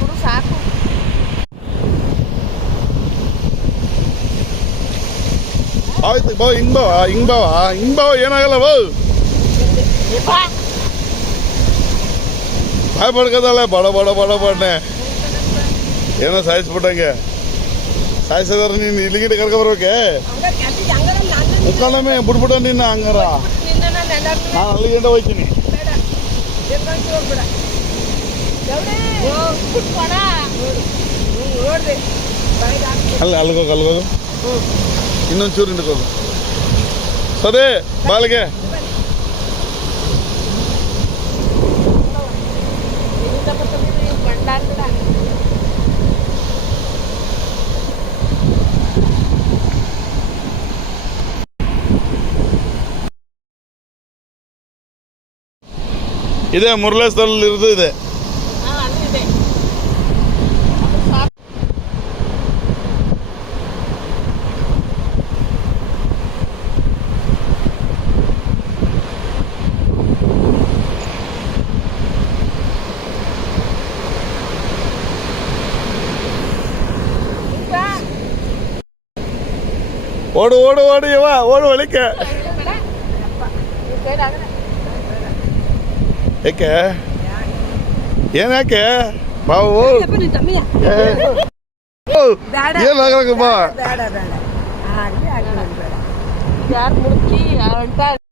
ಬಿಡು ಸಾಕು. ಆಯ್ತು ಬಾ, ಹಿಂಗ್ ಬಾವ ಏನಾಗಲ್ಲ ಬಾ. ಬಾಯ್ ಪಡ್ಕೋದಾಳೆ ಬಡ ಬಡ ಬಡ ಬಡ್ನೆ ಏನೋ ಸಾಯಿಸ್ಬಿಟ್ಟಂಗೆ ಸಾಯಿಸದಾರ. ನೀನು ಇಲ್ಲಿಗಿಂಟ ಕರ್ಕೊಬರ್ಬೇಕೆ ಮುಕ್ಕಾಲಮ್ಮೆ ಬಿಡ್ಬಿಡ ನಿನ್ನ ಹಂಗಾರ. ನಾನು ಅಲ್ಲಿಗಿಂಟ ಹೋಗ್ತೀನಿ. ಅಲ್ಲಿಗೋಗು ಇನ್ನೊಂದು ಚೂರು ಹಿಂದಕ್ಕೋಗು. ಸದೇ ಬಾಲಿಗೆ ಇದೆ ಮುರ್ಲೇಶ್ವರಲ್ಲಿ ಇರೋದು ಇದೆ. ಓಡು ಓಡು ಓಡು ಇವ ಓಡು ಒಳಿಕೆ. ಏಕೆ ಏನಾಕೆ ಬಾವು ಏನಾಗಲ್ಲ ಬಾ. ಯಾರು ಮುಡುಕಿ